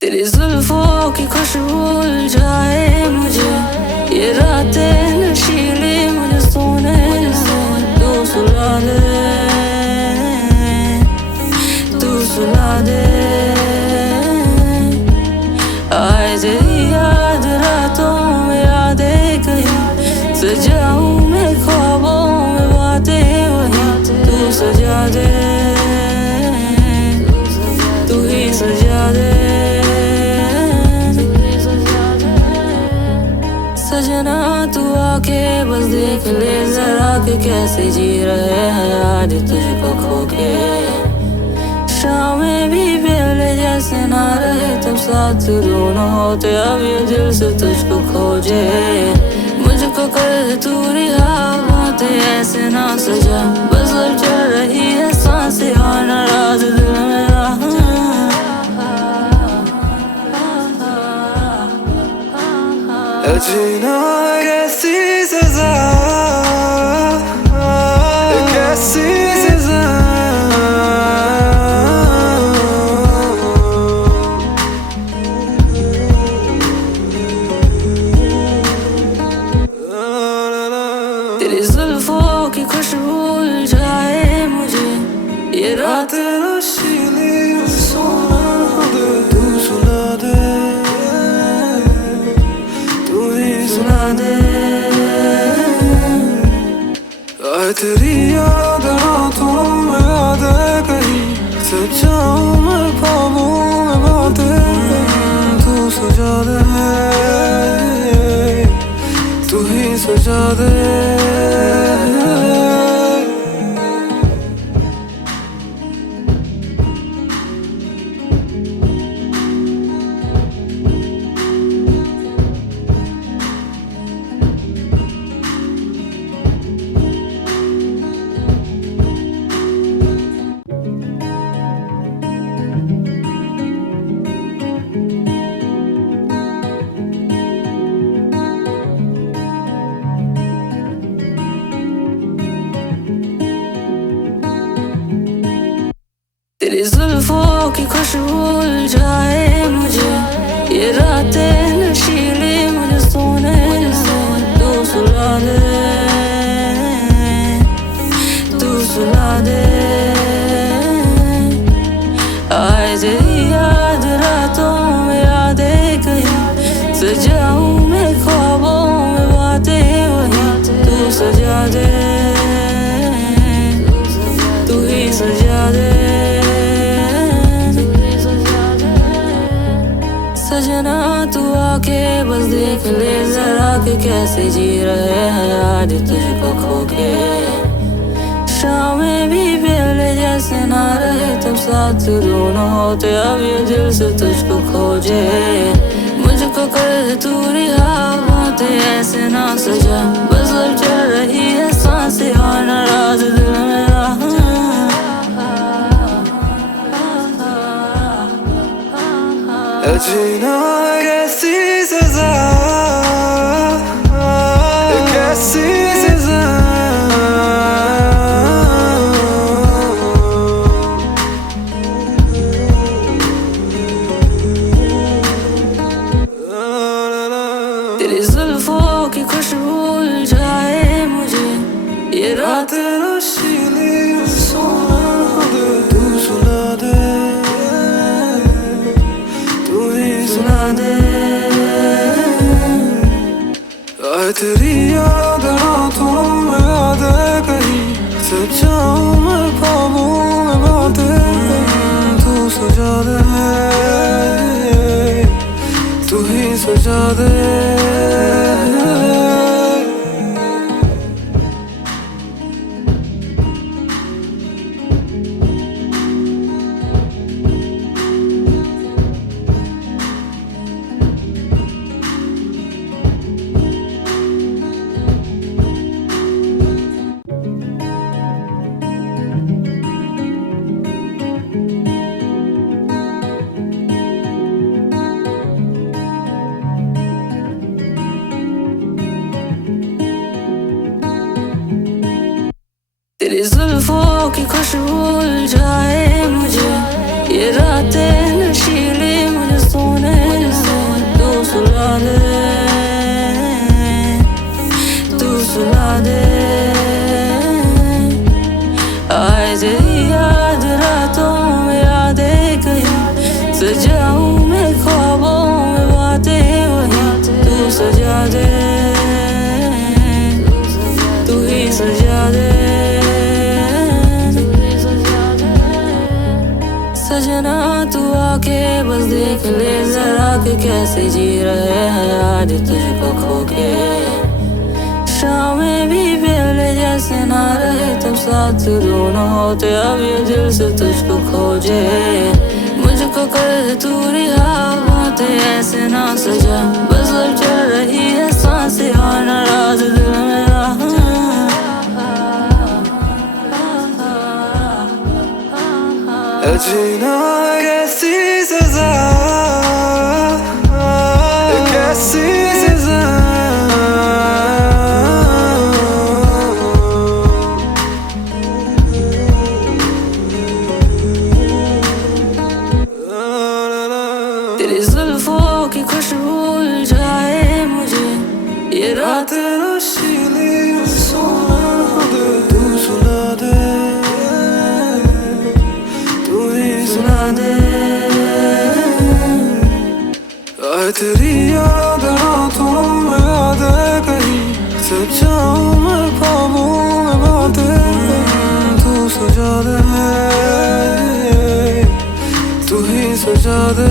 तेरी जुल्फों की खुशबू जाए मुझे, ये रातें नशीली मुझे सोने से तू सुला दे, तू सुला दे। आए तेरी याद रातों में यादें कहीं, सजाऊं मैं ख्वाबों में बातें वही, तू सजा दे, तू ही सजा दे। सजना तू आके बस देख ले जरा कि कैसे जी रहे हैं आज तुझको खो के। शामें भी पहले जैसे ना रहे तब साथ दोनों होते, अब ये दिल से तुझको खोजे। मुझको कर दे तू रिहा, बातें ऐसे ना सजा, बस अब चल रही है सांसें और नाराज दिल मेरा। जीना कैसी सजा, कैसी सजा। तेरी जुल्फों की खुशबू जाए मुझे, ये रात नशीली सोना दे, तू सुला दे, सुना दे। आए तेरी याद रातों में यादें कहीं, सजाऊं मैं ख्वाबों में बातें, तू सजा दे, तू ही सजा दे। तेरी जुल्फों की खुशबू जाए मुझे, ये रातें नशीली मुझे सोने से तू सुला दे, तू सुला दे। आए तेरी याद रातों में यादें कहीं, सजाऊं मैं ख्वाबों में बातें वही, तू सजा दे, तू ही सजा दे। सजना तू आके बस देख ले जरा कि कैसे जी रहे हैं आज तुझको खो के। शामें भी पहले जैसे ना रहे तब साथ दोनों होते, अब ये दिल से तुझको खोजे। मुझको कर दे तू रिहा, बातें ऐसे ना सजा, बस अब चल रही है सांसें और नाराज दिल मेरा। जीना कैसी सजा, कैसी सजा। तेरी जुल्फों की खुशबू जाए मुझे, ये रात नशीली सोना दे, तू सुला दे, सुना दे। आए तेरी याद रातों में यादें कहीं, सजाऊं मैं ख्वाबों में बातें, तू सजा दे, तू ही सजा दे। तेरी जुल्फों की खुशबू उलझाए मुझे, ये रातें नशीली मुझे सोने से तू सुला दे, तू सुला दे। आए तेरी याद रातों में, यादें कहीं सजाऊं मैं ख्वाबों में बातें वही, तू सजा दे, तू ही सजा दे। सजना तू आके बस देख ले जरा कि कैसे जी रहे हैं आज तुझको खो के। शामें भी पहले जैसे ना रहे तब साथ दोनों होते, अब ये दिल से तुझको खोजे। मुझको कर तू रिहा, बातें ऐसे ना सजा, बस अब चल रही है सांसें और नाराज दिल मेरा। जीना कैसी सजा, कैसी सजा। तेरी जुल्फों की खुशबू उलझाए मुझे, ये रात नशीली सुना दे, तू सुना दे, सुना दे। आए तेरी याद रातों में, यादें कहीं सजाऊं मैं ख्वाबों में बातें, तू सजा दे, तू ही सजा दे।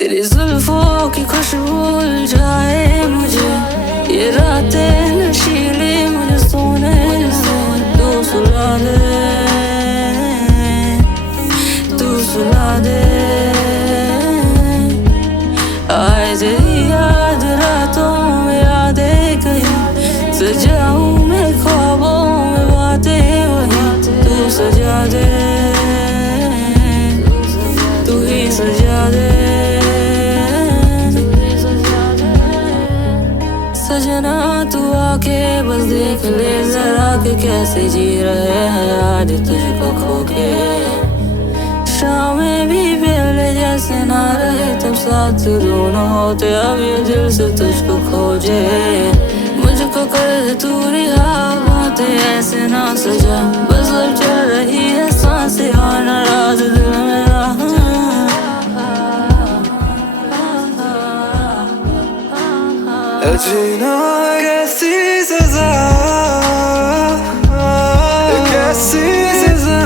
तेरी जुल्फों की खुशबू उलझाए मुझे, ये रातें नशीली मुझे सोने से तू सुला दे, तू सुला दे। आए तेरी याद रातों में, यादें कहीं सजाऊं मैं ख्वाबों में बातें वही, तू सजा दे, तू ही सजा दे। सजना तू आके बस देख ले जरा कि कैसे जी रहे हैं आज तुझको खो के। शामें भी पहले जैसे ना रहे तब साथ दोनों होते, अब ये दिल से तुझको खोजे। मुझको कर तू रिहा, बातें ऐसे ना सजा, बस अब चल रही है सांसें और नाराज दिल मेरा। जीना कैसी सजा, कैसी सजा।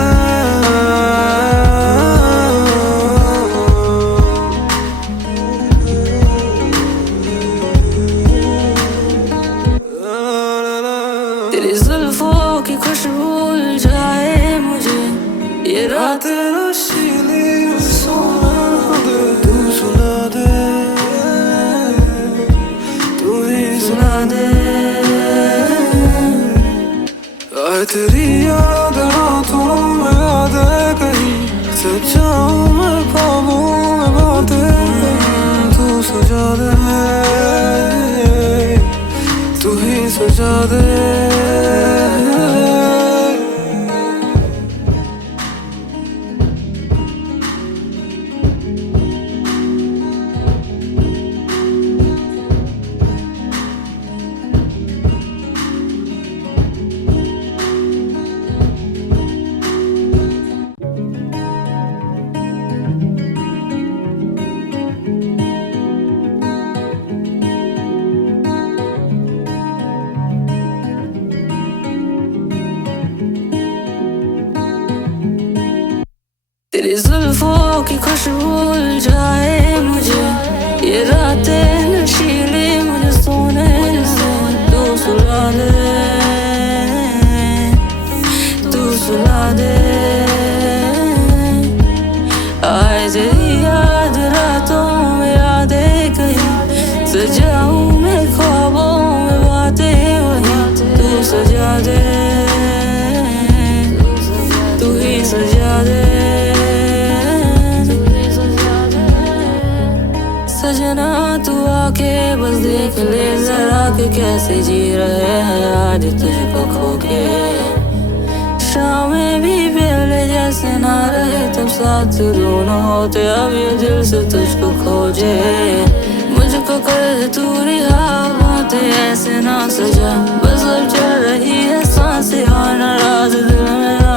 तेरी जुल्फों की खुशबू उलझाए मुझे, ये रात नशीली सुना दे, तू सुना दे, सुना दे। आए तेरी याद रातों में, यादें कहीं सजाऊं मैं ख्वाबों में बातें, तू सजा दे, तू ही सजा दे। तेरी जुल्फों की खुशबू उलझाए मुझे, ये रातें नशीली मुझे सोने दे, आए तेरी याद रातों में, यादें कहीं सजाऊं मैं ख्वाबों में, बातें वही तू सजा दे, तू ही सजा दे। सजना तू आके बस देख ले जरा कि कैसे जी रहे हैं आज तुझको खो के। शामें भी पहले जैसे ना रहे तब साथ दोनों होते, अब ये दिल से तुझको खोजे। मुझको कर तू रिहा, बातें ऐसे ना सजा, बस अब चल रही है सांसें और नाराज दिल मेरा।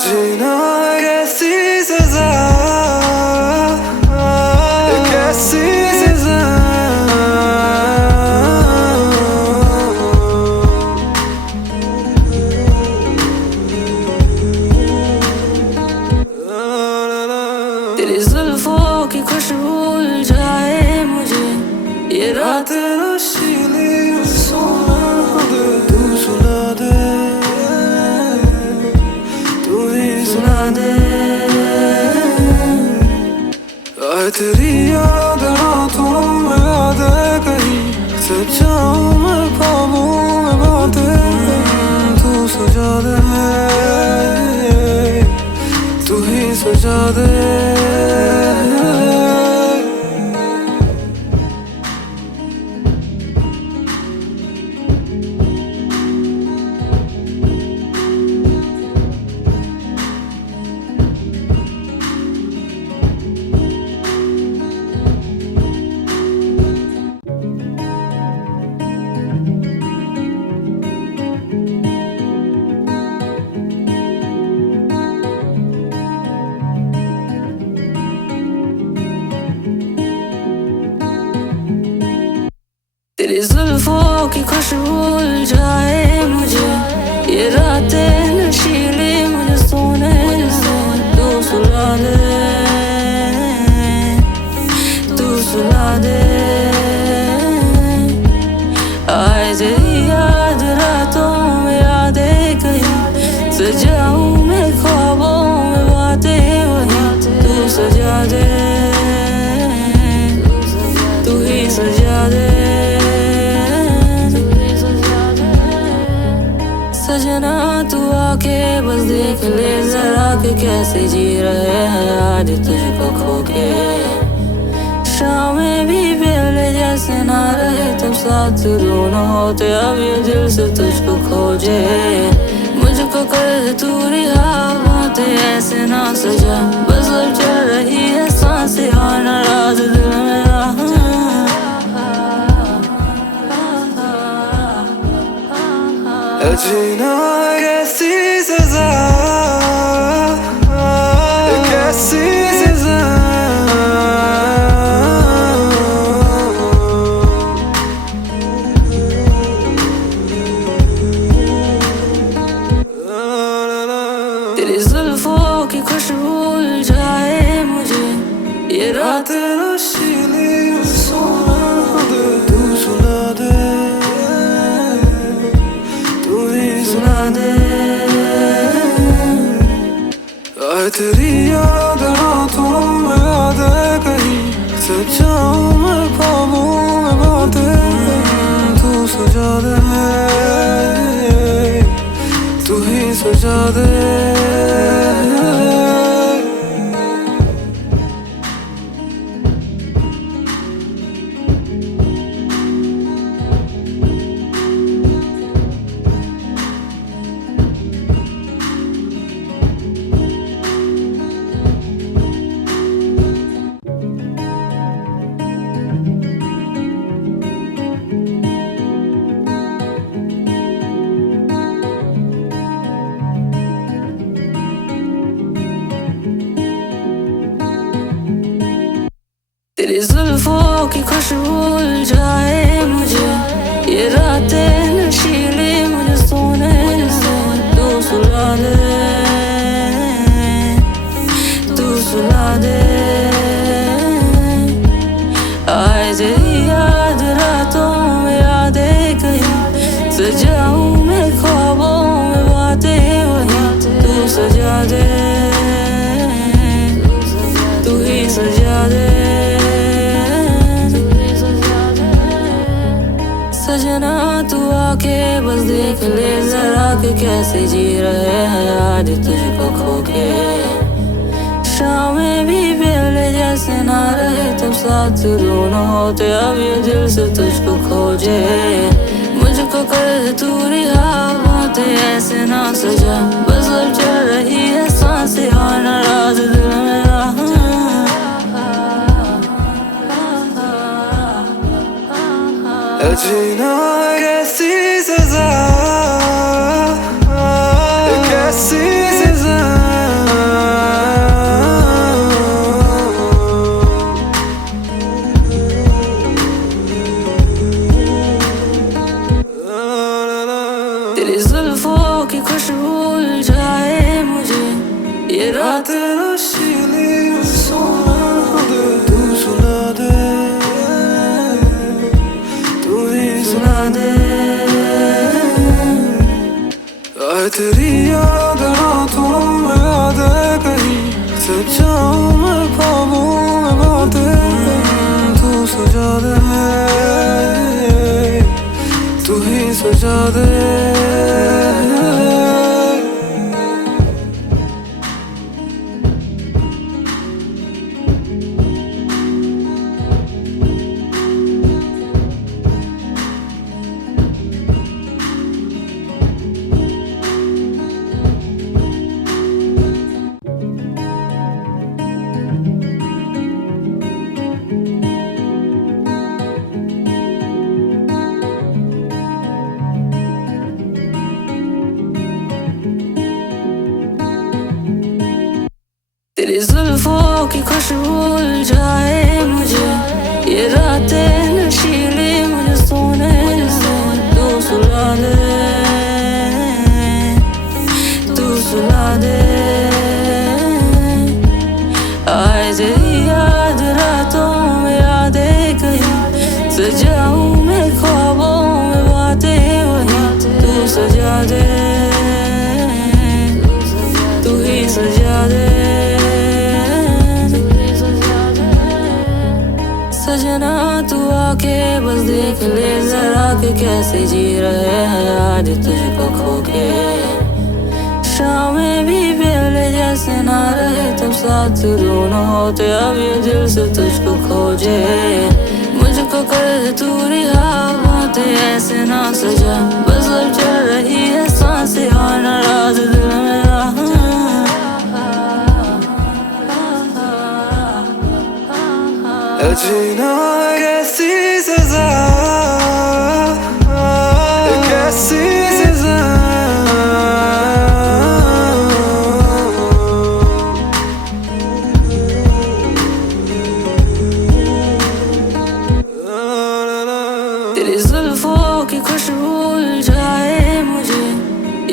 जीना कैसी सजा, कैसी सजा, तेरी जुल्फों की खुशबू जाए मुझे, ये रात नशीली सुना दे, तू सुना दे, सुना दे। आए तेरी याद रातों में, यादें कहीं सजाऊं मैं ख्वाबों में, बातें तू सजा दे, तू ही सजा दे। तेरी जुल्फों की खुशबू जाए मुझे, ये रातें नशीली मुझे सोने से तू सुला दे, तू सुला दे। आए तेरी याद रातों में, यादें कहीं सजाऊं मैं ख्वाबों में, बातें वही तू सजा दे, तू ही सजा दे। सजना तू आके बस देख ले जरा कि कैसे जी रहे हैं आज तुझको खो के। शामें भी पहले जैसे ना रहे तब साथ दोनों होते, अब ये दिल से तुझको खोजे। मुझको कर तू रिहा, बातें ऐसे ना सजा, बस अब चल रही है सांसें और नाराज दिल मेरा। जीना कैसी सजा, कैसी सजा, तेरी जुल्फों की खुशबू जाए मुझे, ये रात नशीली सुना दे, तू सुना दे, सुना दे। आए तेरी याद रातों में, यादें कहीं सजाऊं मैं ख्वाबों में, बातें तू सजा दे, तू ही सजा दे। तेरी जुल्फों की खुशबू जाए मुझे, ये रातें नशीली मुझे सोने से तू सुला दे, तू सुला दे। आए तेरी याद रातों में, यादें सजाऊं मैं ख्वाबों में बातें वही तू सजा दे, तू ही सजा दे। सजना तू आके बस देख ले जरा कि कैसे जी रहे हैं आज तुझको खो के। शामें भी पहले जैसे ना रहे तब साथ दोनों होते, अब ये दिल से तुझको खोजे। मुझको कर तू रिहा बातें ऐसे ना सजा, बस अब चल रही है सांसें और नाराज दिल मेरा। जीना कैसी सजा, कैसी सजा। तेरी जुल्फों की खुशबू जाए मुझे, ये रात नशीली सुना दे, तू सुना दे, तू ही सुना दे। आए तेरी याद रातों में यादें कहीं, सजाऊं मैं ख्वाबों में बातें। तू सजा दे, तू ही सजा दे। तेरी जुल्फों की खुशबू जाए मुझे, ये रातें नशीली मुझे सोने से। तू सुला दे, तू सुला दे। आए तेरी याद रातों में यादें कहीं, सजाऊं मैं ख्वाबों में बातें वही तू सजा दे, तू ही सजा दे। सजना तू आके बस देख ले जरा कि कैसे जी रहे हैं आज तुझको खो के। शामें भी पहले जैसे ना रहे तब साथ दोनों होते, अब ये दिल से तुझको खोजे। मुझको कर तू रिहा बातें ऐसे ना सजा, बस अब चल रही है सांसें और नाराज दिल मेरा। जीना कैसी सजा, कैसी सजा। तेरी जुल्फों की खुशबू जाए मुझे,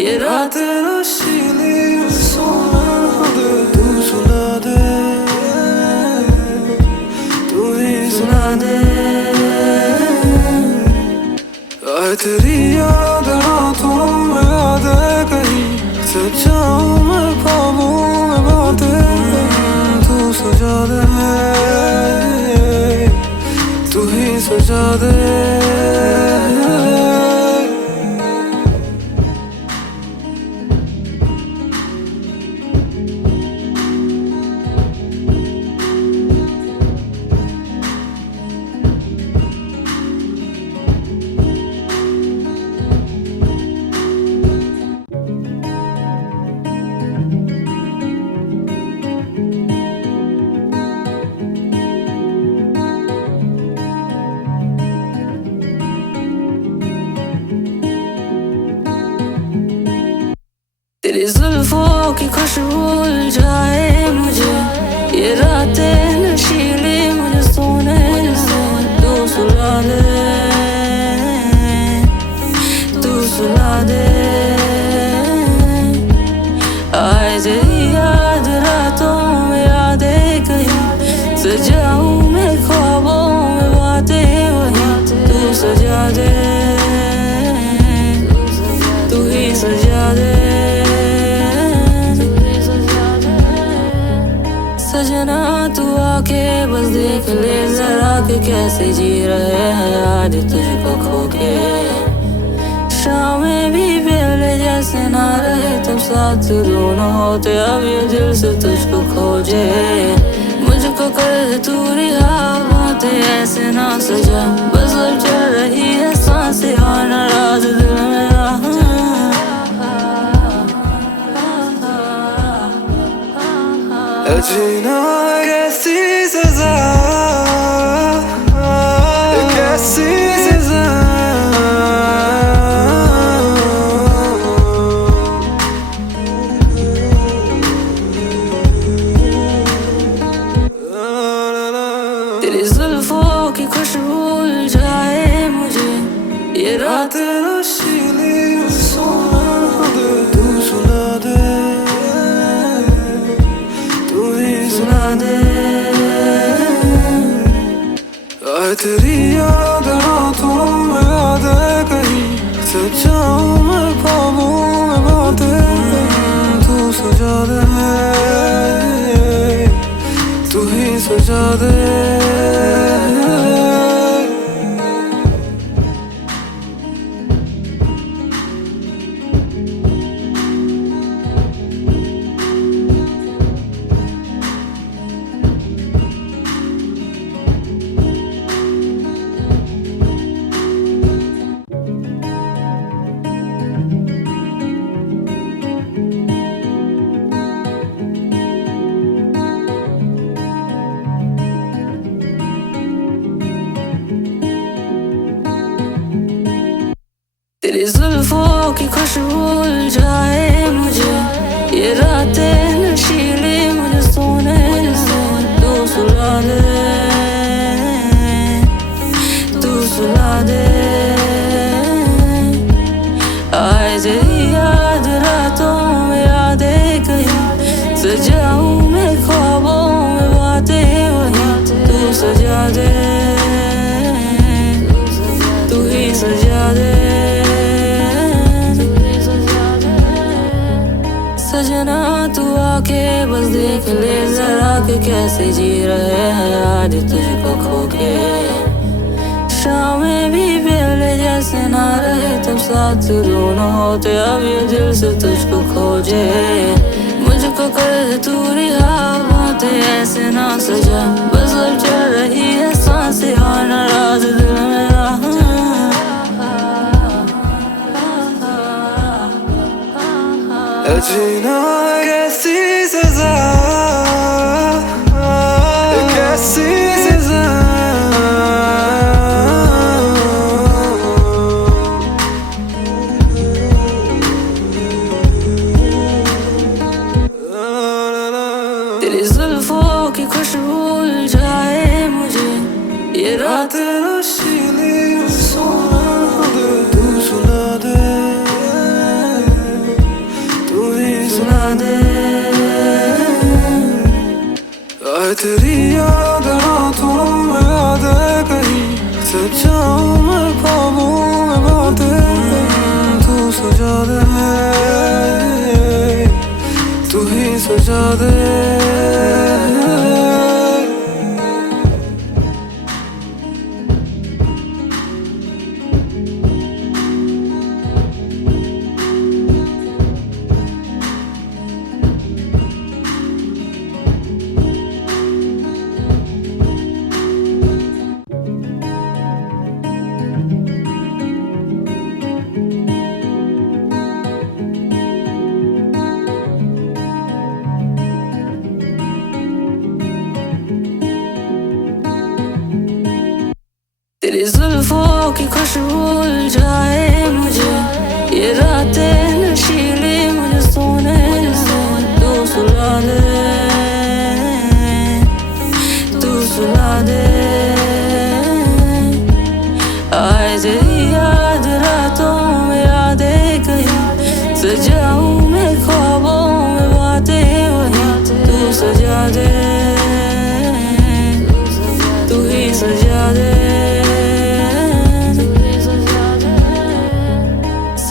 ये रात नशीली सुना दे, तू सुना दे, सुना दे। आए तेरी याद रातों में यादें कहीं, सजाऊं मैं ख्वाबों में बातें। तू सजा दे, तू ही सजा दे। तेरी जुल्फों की खुशबू जाए मुझे, ये रातें नशीली मुझे सोने से। तू सुला दे, तू सुला दे। आए तेरी याद रातों में यादें कहीं, सजाऊं मैं ख्वाबों में बातें वही तू सजा दे, सजना तू आके बस देख ले जरा कि कैसे जी रहे हैं आज तुझको खो के। शामें भी पहले जैसे ना रहे तब साथ दोनों होते अब ये दिल से तुझको खोजे। मुझको कर तू रिहा बातें ऐसे ना सजा बस अब चल रही है सांसें और नाराज दिल मेरा। जीना कैसी सजा कैसी सजा तेरी जुल्फों की खुशबू जाए मुझे ये रात नशीली सुना दे तू सुना दे तू ही सुना दे। आए तेरी याद रातों में यादें कहीं सजाऊं मैं ख्वाबों में बातें तू सजा दे तू ही सजा दे। तेरी जुल्फों की खुशबू जाए मुझे ये रातें नशीली मुझे सोने से तू सुला दे तू सुला दे। आए तेरी याद रातों में यादें कहीं सजाऊं मैं ख्वाबों में बातें वही तू सजा दे तू ही सजा दे। सजना तू आके बस देख ले जरा कि कैसे जी रहे हैं आज तुझको खो के। शामें भी पहले जैसे ना रहे तब साथ दोनों होते अब ये दिल से तुझको खोजे। मुझको कर तू रिहा बातें ऐसे ना सजा बस अब चल रही है सांसें और नाराज दिल मेरा। जीना कैसी सजा कैसी सजा तेरी जुल्फों की खुशबू जाए मुझे ये रात नशीली सुना दे तू सुना दे तू ही सुना दे। आए तेरी याद रातों में यादें कहीं सजाऊं मैं ख्वाबों में बातें तू सजा दे तू ही सजा दे।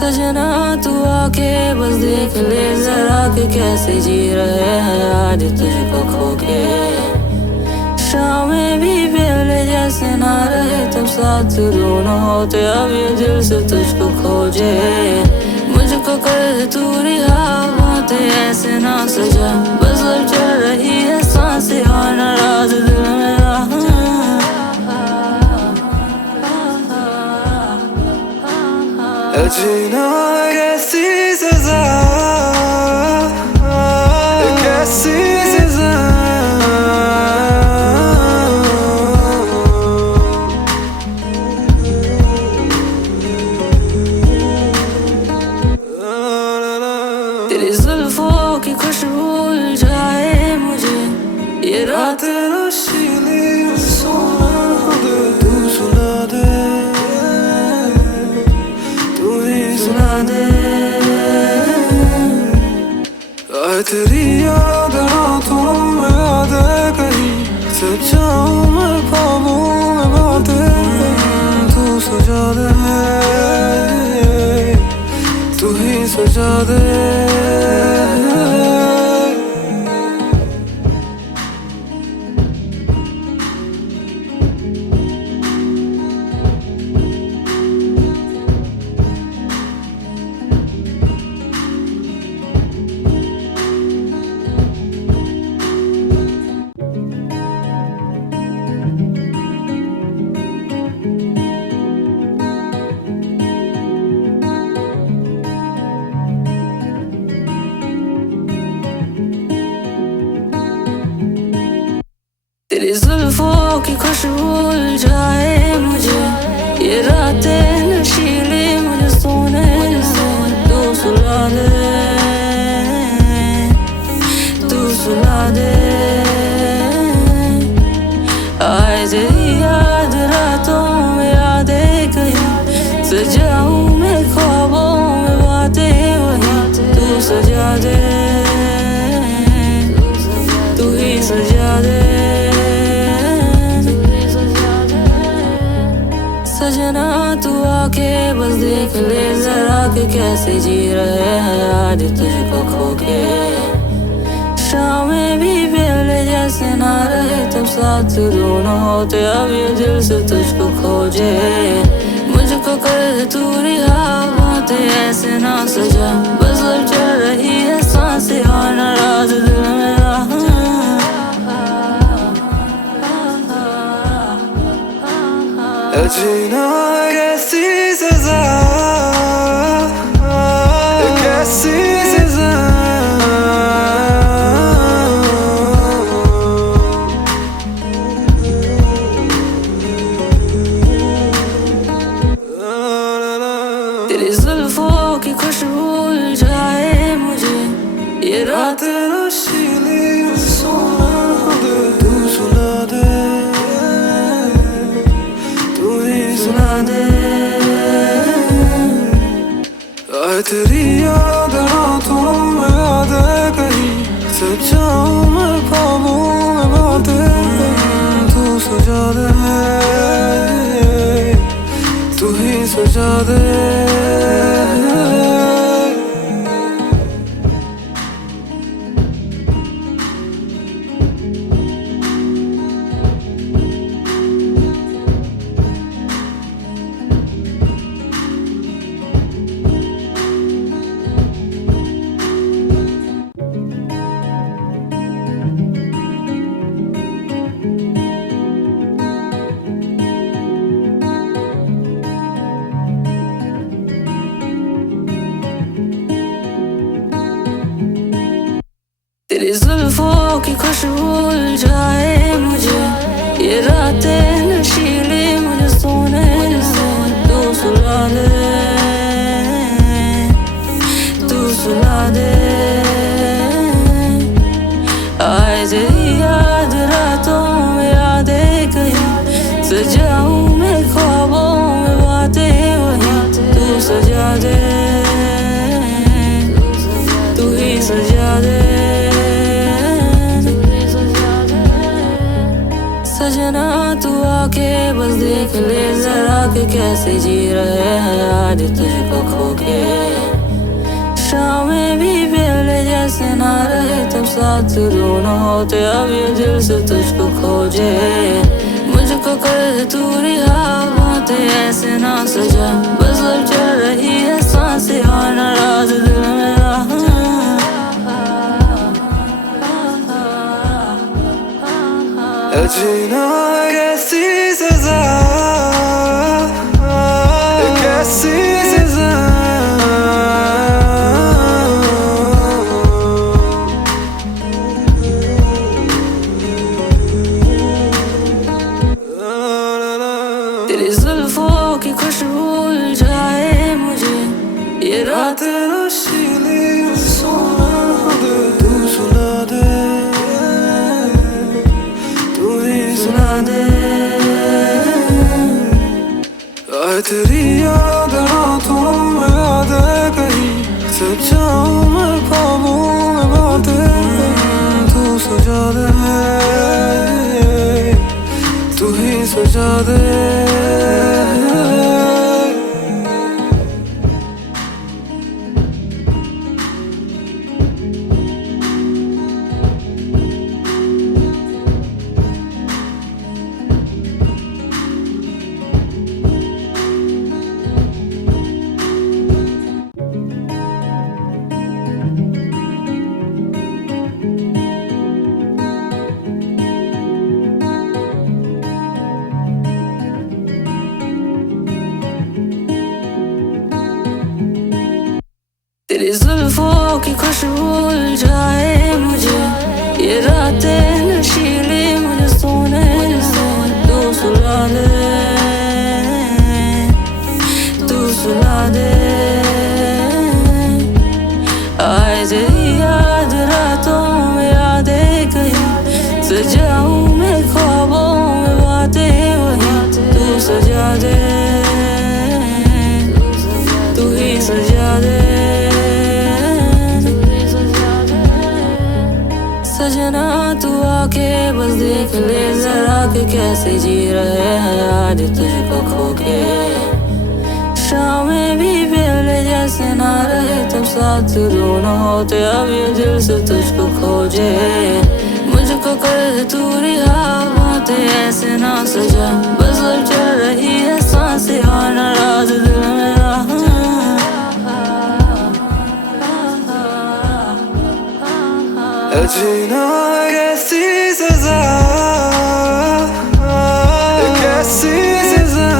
सजना तू आके बस देख ले जरा कि कैसे जी रहे हैं आज तुझको खो के। शामें भी पहले जैसे ना रहे तब साथ दोनों होते अब ये दिल से तुझको खोजे। मुझको कर तू रिहा बातें ऐसे ना सजा बस अब चल रही है सांसें और नाराज दिल मेरा। जीना कैसी सजा कैसी सजा तेरी जुल्फों की खुशबू जाए मुझे ये रात नशीली सुना दे तू सुना दे तू ही सुना दे। आए तेरी याद रातों में यादें कहीं सजाऊं मैं ख्वाबों में बातें तू सजा दे तू ही सजा दे। तेरी जुल्फों की खुशबू जाए मुझे ये रातें नशीली मुझे सोने तू सुला दे तू सुला दे। आए तेरी याद रातों में यादें कहीं सजाऊं मैं ख्वाबों में बातें वही तू सजा दे तू ही सजा दे। सजना तू आके बस देख ले जरा कि कैसे जी रहे हैं आज तुझको खो के। शामें भी पहले जैसे ना रहे तब साथ दोनों होते अब ये दिल से तुझको खोजे। मुझको कर तू रिहा बातें ऐसे ना सजा बस अब चल रही है सांसें और नाराज दिल मेरा। जीना कैसी सजा कैसी सजा तेरी जुल्फों की खुशबू जाए मुझे ये रात नशीली सुना दे तू सुना दे सुना दे। आए तेरी याद रातों में यादें कहीं सजाऊं मैं ख्वाबों में बातें तू सजा दे तू ही सजा दे। तेरी जुल्फों की खुशबू जाए मुझे ये रातें नशीली मुझे सोने तू सुला दे तू सुला दे। आए तेरी याद रातों में यादें कहीं सजाऊं मैं ख्वाबों में बातें वही तू सजा दे तू ही सजा दे। सजना तू आके बस देख ले जरा कि कैसे जी रहे हैं आज तुझको खो के। साथ दोनों होते अब ये दिल से तुझको खोजे मुझको कर तू रिहा बातें ऐसे ना सजा बस अब चल रही है सांसें और नाराज दिल मेरा जीना कैसी सजा कैसी सजा तेरी जुल्फों की खुशबू जाए मुझे ये रात नशीली सुना दे तू सुना दे तू ही सुना दे आए तेरी याद रातों में यादें कहीं सजाऊं मैं ख्वाबों में बातें तू सजा दे तू ही सजा दे तेरी जुल्फों की खुशबू जाए मुझे ये रातें नशीली मुझे सोने तू सुला दे तू सुला दे आए तेरी याद रातों में यादें कहीं सजाऊं मैं ख्वाबों में बातें वही तू सजा दे तू ही सजा दे सजना तू आके बस देख ले जरा कि कैसे जी रहे हैं आज तुझको खो के शामें भी पहले जैसे ना रहे तब साथ दोनों होते अब ये दिल से तुझको खोजे मुझको कर तू रिहा बातें ऐसे ना सजा बस अब चल रही है सांसें और नाराज दिल मेरा जीना कैसी सजा कैसी सजा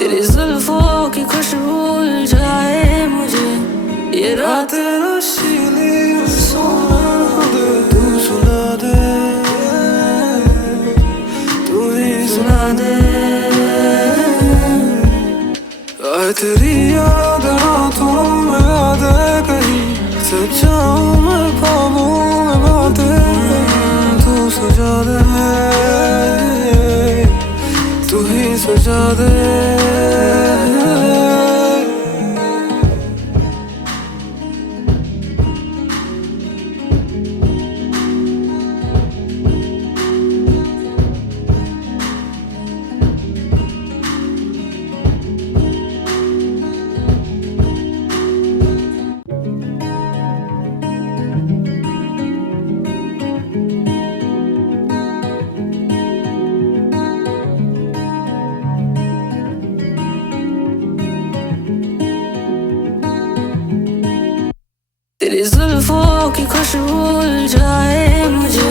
तेरी जुल्फों की खुशबू जाए मुझे ये रात नशीली सुना दे तू सुना दे सुना दे आए तेरी याद रातों में यादें कहीं सजाऊं मैं ख्वाबों में बातें तू सजा दे तू ही सजा दे तेरी जुल्फों की खुशबू जाए मुझे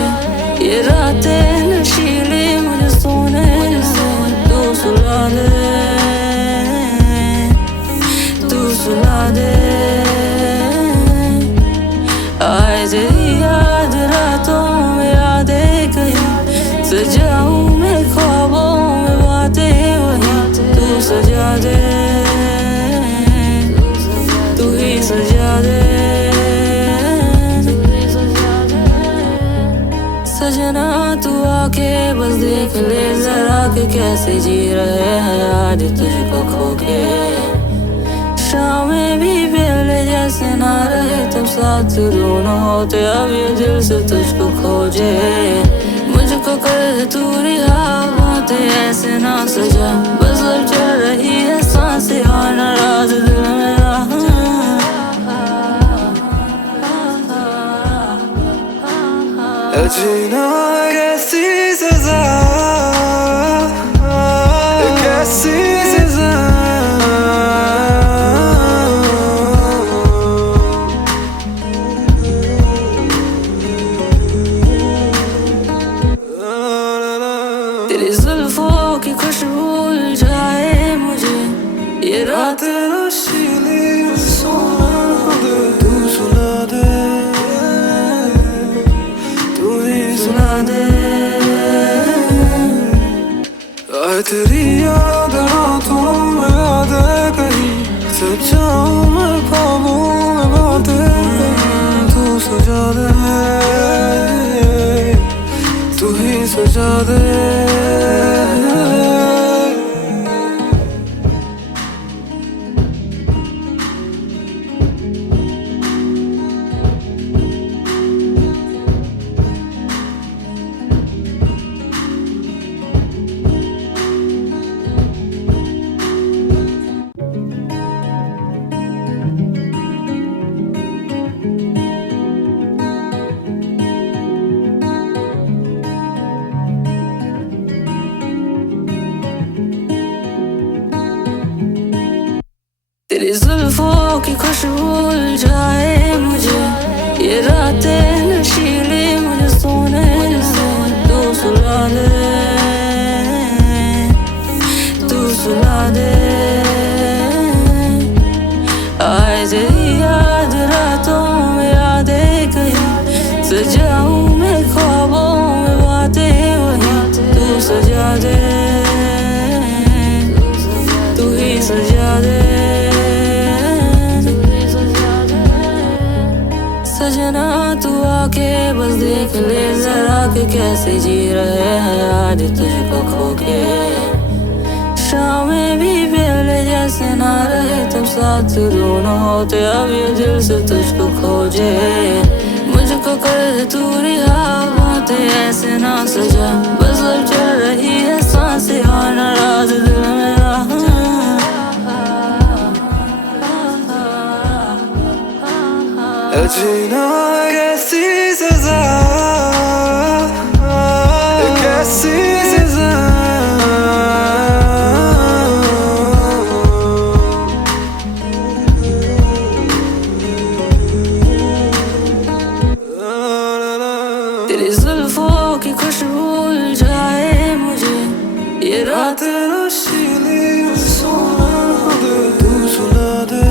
ये रातें नशीली मुझे सोने तू सुला दे तू सुला दे आए तेरी याद रातों में यादें कहीं सजाऊं मैं ख्वाबों में बातें वही तू सजा दे तू ही सजा दे सजना तू आके बस देख ले जरा कि कैसे जी रहे हैं आज तुझको खो के शामें भी पहले जैसे ना रहे तब साथ दोनों होते अब ये दिल से तुझको खोजे मुझको मुझको कर तू रिहा, बातें ऐसे ना सजा, बस अब चल रही है सांसें और नाराज दिल मेरा। जीना कैसी सजा, कैसी सजा, तेरी जुल्फों की खुशबू जाए मुझे, ये रात नशीली सुना दे, तू सुना दे, तू ही सुना दे। आए तेरी याद रातों में यादें कहीं, सजाऊं मैं ख्वाबों में बातें, तू सजा दे, तू ही सजा दे। तेरी जुल्फों की खुशबू जाए मुझे, ये रातें नशीली मुझे सोने से, तू सुला दे, तू सुला दे। आए तेरी याद रातों में यादें कहीं, सजाऊं मैं ख्वाबों में बातें वही, तू सजा दे, तू ही सजा दे। सजना तू आके बस देख ले जरा कि कैसे जी रहे हैं आज तुझको खो के। शामें भी पहले जैसे ना रहे तब साथ दोनों होते, अब ये दिल से तुझको खोजे। मुझको कर तू रिहा, बातें ऐसे ना सजा, बस अब चल रही है सांसें और नाराज दिल मेरा। जीना कैसी सजा, कैसी सजा, तेरी जुल्फों की खुशबू जाए मुझे, ये रात नशीली सुना दे, तू सुना दे,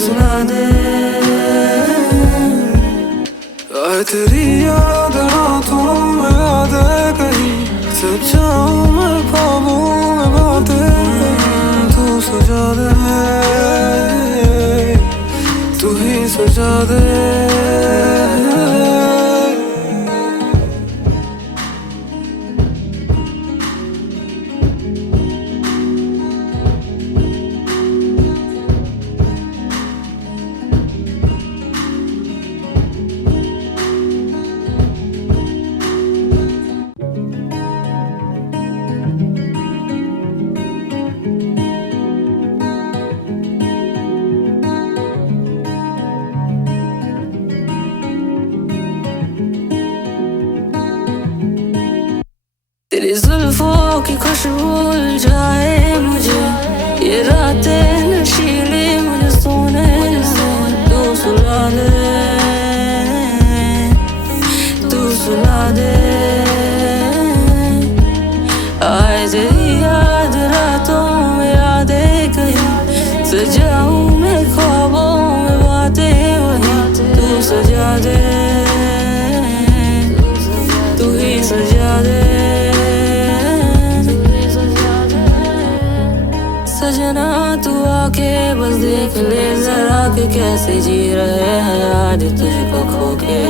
सुना दे। आए तेरी याद रातों में यादें कहीं, सजाऊं मैं ख्वाबों में बातें, तू सजा दे, तू ही सजा दे। तेरी जुल्फों की खुशबू जाए मुझे, ये रातें नशीली मुझे सोने से, तू सुला दे, तू सुला दे। आए तेरी याद रातों में यादें कहीं, सजाऊं मैं ख्वाबों में बातें वही, तू सजा दे, तू ही सजा दे। सजना तू आके बस देख ले जरा कि कैसे जी रहे हैं आज तुझको खो के।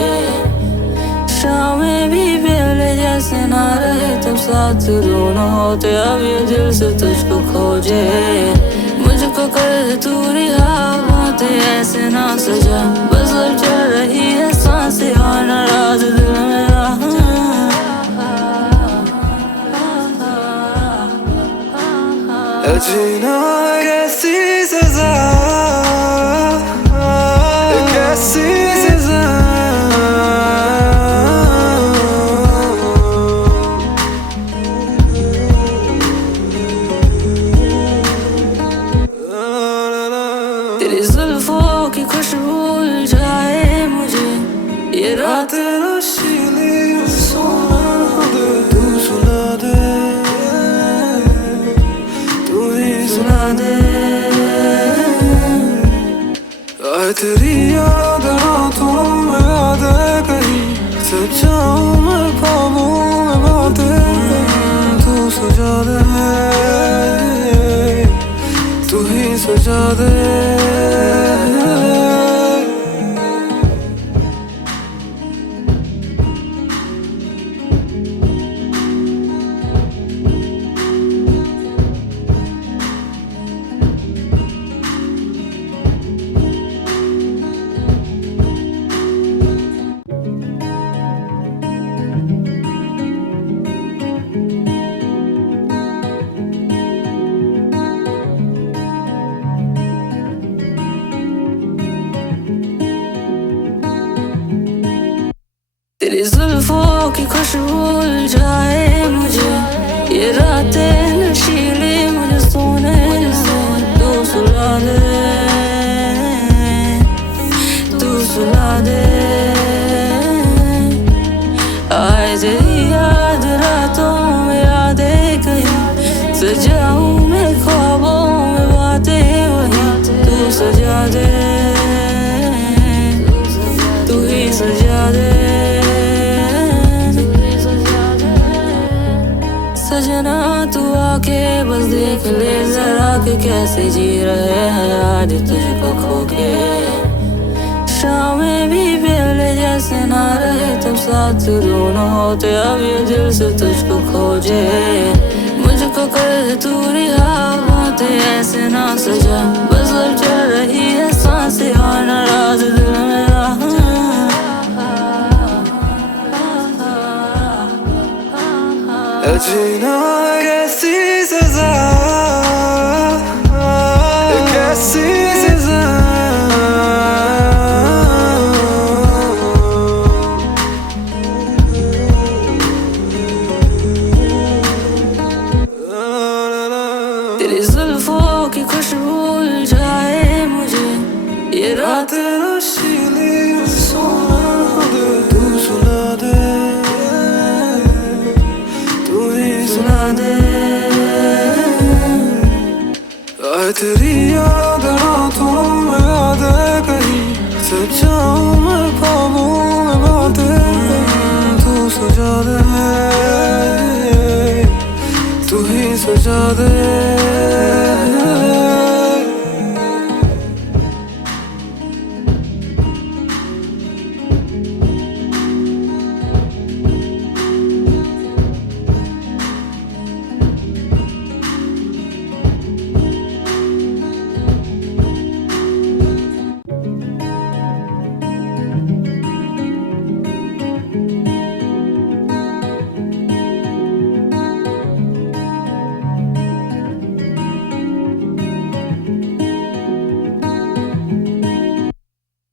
शामें भी पहले जैसे ना रहे तब साथ दोनों होते, अब ये दिल से तुझको खोजे। मुझको कर तू रिहा, बातें ऐसे ना सजा, बस अब चल रही है सांसें और नाराज जीना कैसी सजा, कैसी सजा। तेरी जुल्फों की खुशबू जाए मुझे, ये रात नशीली सुना दे, तू सुना दे, तू ही सुना दे। आए तेरी याद रातों में यादें कहीं, सजाऊं मैं ख्वाबों में बातें, तू सजा दे, तू ही सजा दे। तेरी जुल्फों की खुशबू जाए मुझे, ये रातें नशीली मुझे सोने से तू सुला दे, तू सुला दे। आए तेरी याद रातों में यादें कहीं, सजाऊं मैं ख्वाबों में बातें वही, तू सजा दे, तू ही सजा दे। सजना तू आके बस देख ले जरा कि कैसे जी रहे हैं आज तुझको खो के। शामें भी पहले जैसे ना रहे तब साथ दोनों होते, अब ये दिल से तुझको खोजे। मुझको कर दे तू रिहा, बातें ऐसे ना सजा, बस अब चल रही है सांसें और नाराज दिल मेरा। जीना कैसी सजा, कैसी सजा। तेरी जुल्फों की खुशबू जाए मुझे, ये रात नशीली सुना दे, तू सुना दे, सुना दे। आए तेरी याद रातों में यादें कहीं, सजाऊं मैं ख्वाबों में बातें, तू सजा दे, तू ही सजा दे।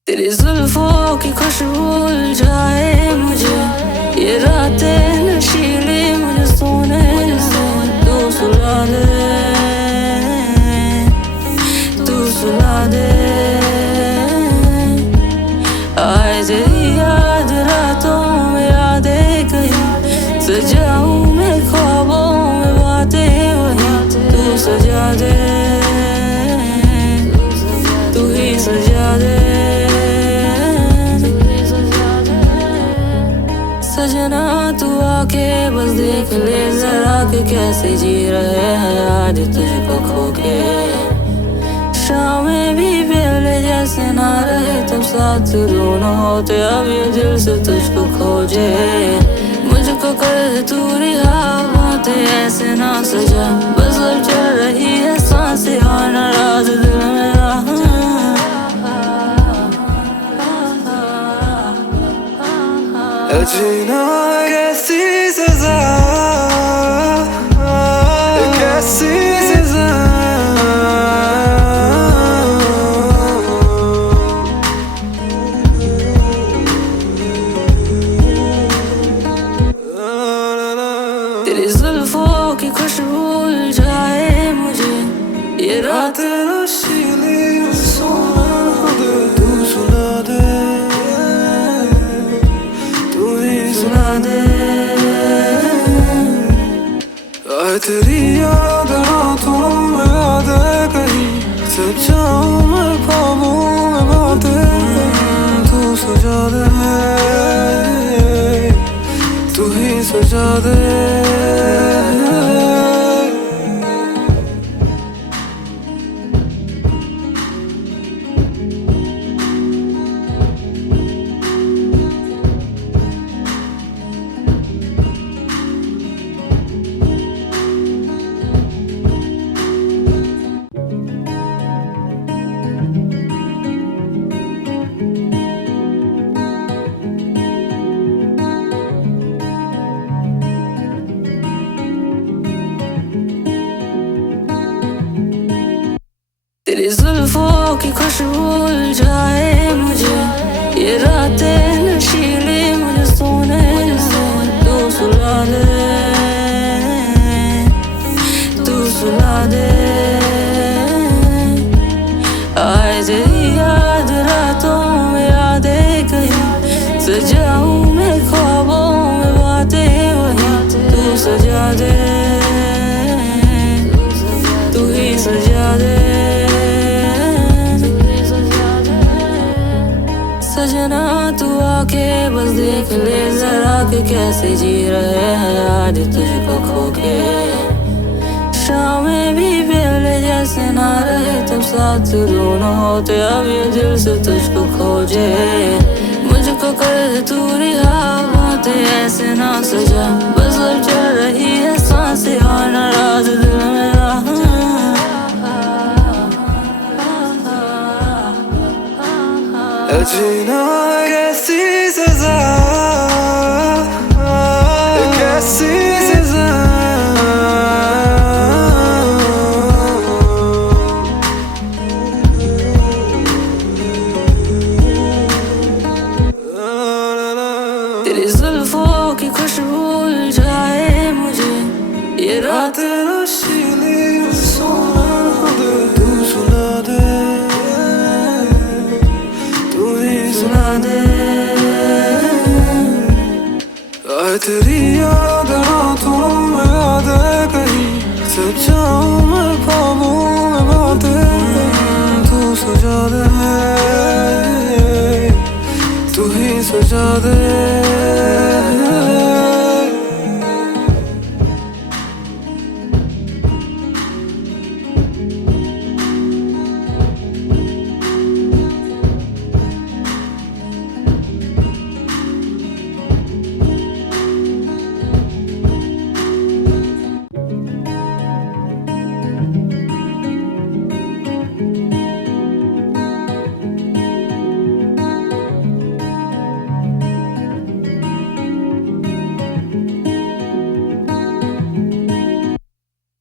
तेरी जुल्फों की खुशबू जाए मुझे, ये रातें नशीली मुझे सोने से तू सुला दे, तू सुला दे। आए तेरी याद रातों में यादें कहीं, सजाऊं मैं ख्वाबों में बातें वही, तू सजा दे, तू ही सजा दे। सजना तू आके बस देख ले जरा कि कैसे जी रहे हैं आज तुझको खो के। शामें भी पहले जैसे ना रहे तब साथ दोनों होते, अब ये दिल से तुझको खोजे। मुझको कर दे तू रिहा, बातें ऐसे ना सजा, बस अब चल रही है सांसें और नाराज दिल मेरा। जीना कैसी सजा, कैसी सजा। सजा दे, तू ही सजा दे। तेरी जुल्फों की खुशबू जाए मुझे, ये रातें नशीली मुझे सोने से तू सुला दे, तू सुला दे। आए तेरी याद रातों में, यादें कहीं सजाऊं मैं ख्वाबों में बातें वही, तू सजा दे, तू ही सजा दे। सजना तू आके बस देख ले जरा कि कैसे जी रहे हैं आज तुझको खो के। शामें भी पहले जैसे ना रहे तब साथ दोनों होते, अब ये दिल से तुझको खोजे। मुझको कर दे तू रिहा, बातें ऐसे ना सजा, बस अब चल रही है सांसें और नाराज दिल मेरा। जीना कैसी सजा, कैसी सजा। तेरी जुल्फों की खुशबू जाए मुझे, ये रात नशीली सोना दे, तू सुना दे, सुना दे। आए तेरी याद रातों में, यादें कहीं सजाऊं मैं ख्वाबों में बातें, तू सजा दे, तू ही सजा दे।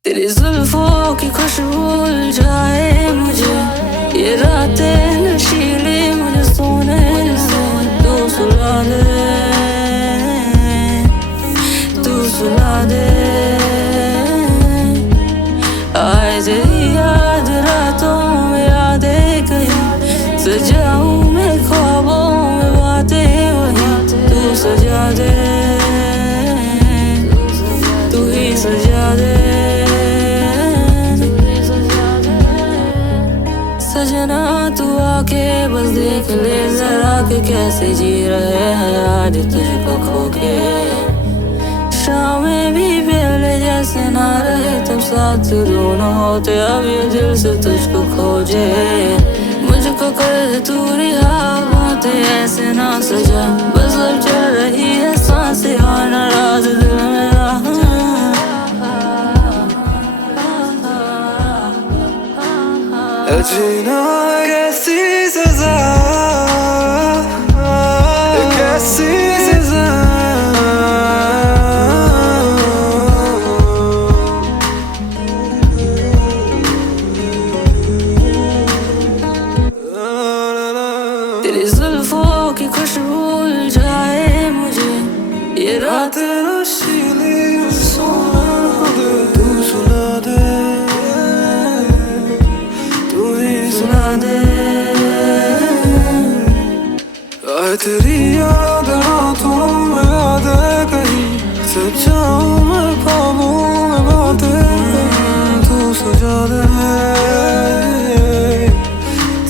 तेरी जुल्फों की खुशबू जाए मुझे, ये रातें नशीली मुझे सोने से तू सुला दे, तू सुला दे। आए तेरी याद रातों में, यादें कहीं सजाऊं मैं ख्वाबों में बातें वही, तू सजा दे, तू ही सजा दे। सजना तू आके बस देख ले जरा कि कैसे जी रहे हैं आज तुझको खो के। शामें भी पहले जैसे ना रहे तब साथ दोनों होते, अब ये दिल से तुझको खोजे। मुझको कर दे तू रिहा, बातें ऐसे ना सजा, बस अब चल रही है सांसें और नाराज दिल मेरा। जीना कैसी सजा, कैसी सजा। तेरी जुल्फों की खुशबू जाए मुझे, ये रात नशीली सोना दे, तू सुना दे, सुना दे। आए तेरी याद रातों में, यादें कहीं सजाऊं मैं ख्वाबों में बातें, तू सजा दे,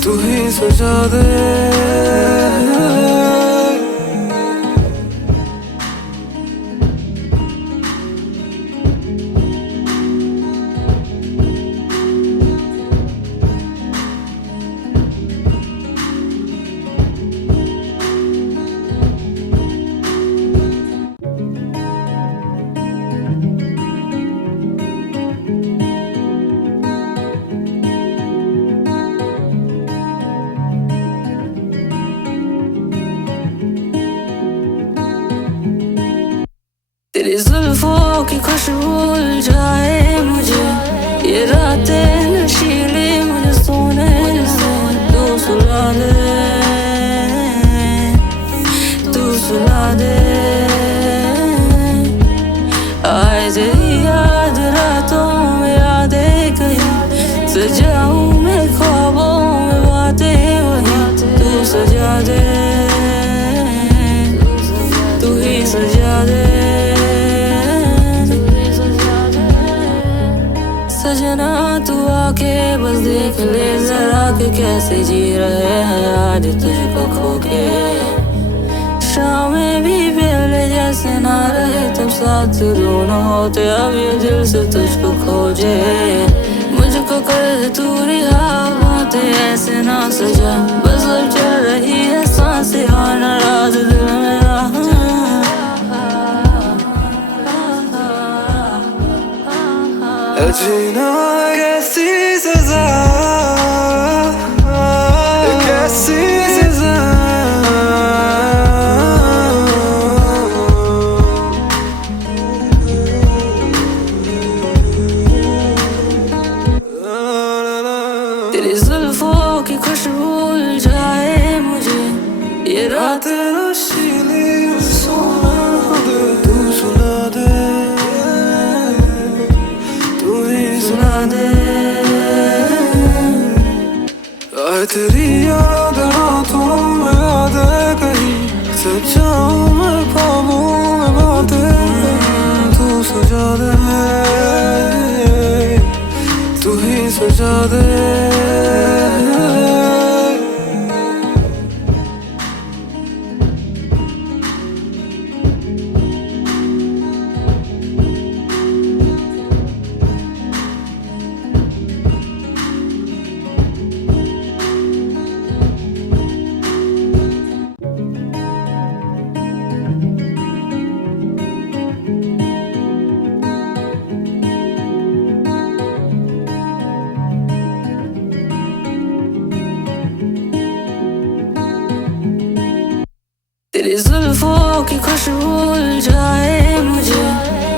तू ही सजा दे। तेरी जुल्फों की खुशबू उलझाए मुझे, ये रातें नशीली मुझे सोने से तू सुला दे, तू सुला दे। आए तेरी याद रातों में, यादें कहीं सजाऊं मैं ख्वाबों में बातें वही, तू सजा दे, तू ही सजा दे। सजना तू आके बस देख ले जरा कि कैसे जी रहे हैं आज तुझको खो के। शामें भी पहले जैसे ना रहे तब साथ दोनों होते, अब ये दिल से तुझको खोजे। मुझको कर तू रिहा, बातें ऐसे ना सजा, बस अब चल रही है सांसें आना रात दिल मेरा। जीना कैसी सजा, कैसी सजा। तेरी जुल्फों की खुशबू उलझाए मुझे, ये रात नशीली सोना दे, तू सुना दे, सुना दे। आए तेरी याद रातों में, यादें कहीं सजाऊं मैं ख्वाबों में बातें, तू सजा दे, तू ही सजा दे। तेरी जुल्फों की खुशबू उलझाए मुझे,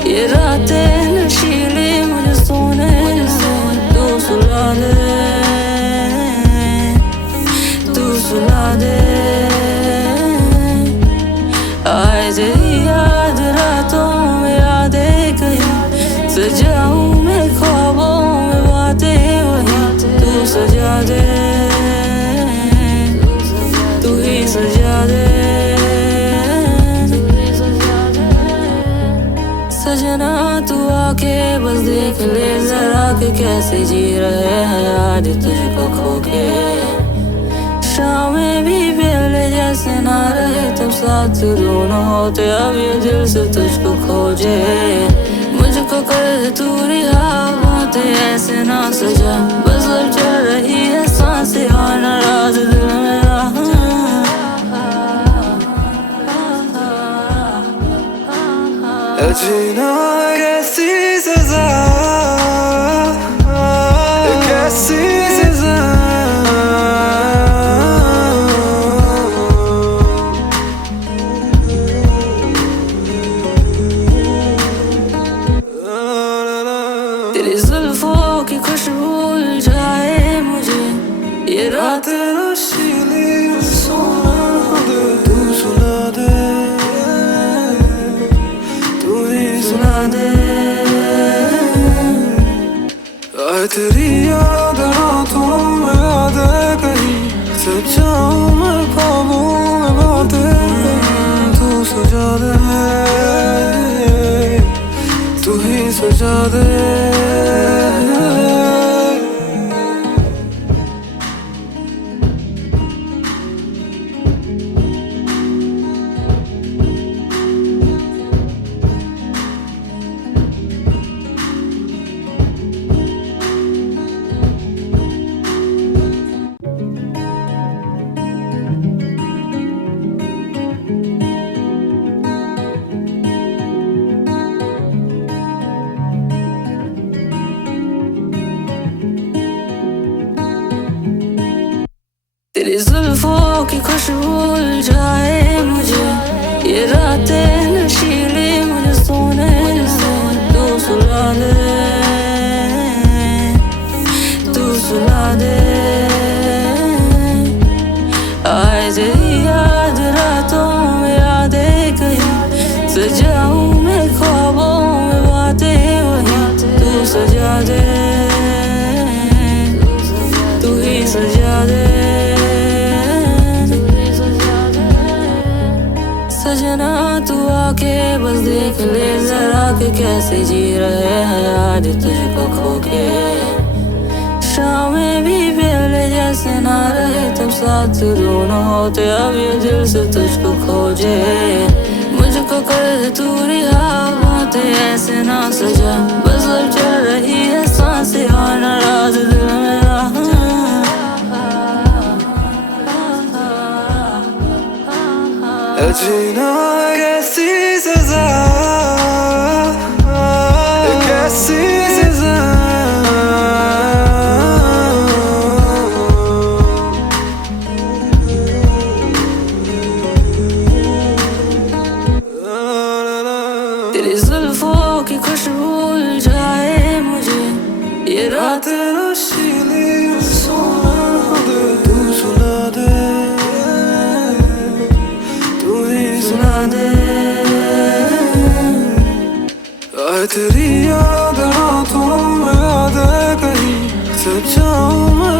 ये रातें नशीली मुझे सोने से तू सुला दे, तू सुला दे। आए तेरी याद रातों में, यादें कहीं सजाऊं मैं ख्वाबों में बातें वही, तू सजा दे, तू ही सजा दे। सजना तू आके बस देख ले जरा कि कैसे जी रहे हैं आज तुझको खो के। शामें भी पहले जैसे ना रहे तब साथ दोनों होते, अब ये दिल से तुझको खोजे। मुझको कर तू रिहा, बातें ऐसे ना सजा, बस अब चल रही है सांसें आना रात दिल मेरा। जीना कैसी सजा, कैसी सजा। तेरी जुल्फों की खुशबू उलझाए मुझे, ये रात नशीली सोना दे, तू सुना दे, सुना दे। आए तेरी याद रातों में, यादें कहीं सजाऊं मैं ख्वाबों में बातें, तू सजा दे, तू ही सजा दे। तेरी जुल्फों की खुशबू उलझाए मुझे, ये रातें नशीली मुझे सोने सजना तू आके बस देख ले जरा कि कैसे जी रहे हैं आज तुझको खो के। शामें भी पहले जैसे ना रहे तब साथ दोनों होते अब ये दिल से तुझको खोजे। मुझको कर तू रिहा बातें ऐसे ना सजा बस अब चल रही है सांसें और नाराज दिल मेरा। जीना कैसी सजा कैसी सजा तेरी जुल्फों की खुशबू जाए मुझे ये रात नशीली सुना दे तू सुना दे तू ही सुना दे। आए तेरी याद रातों में याद है कहीं सच्चा हूँ मैं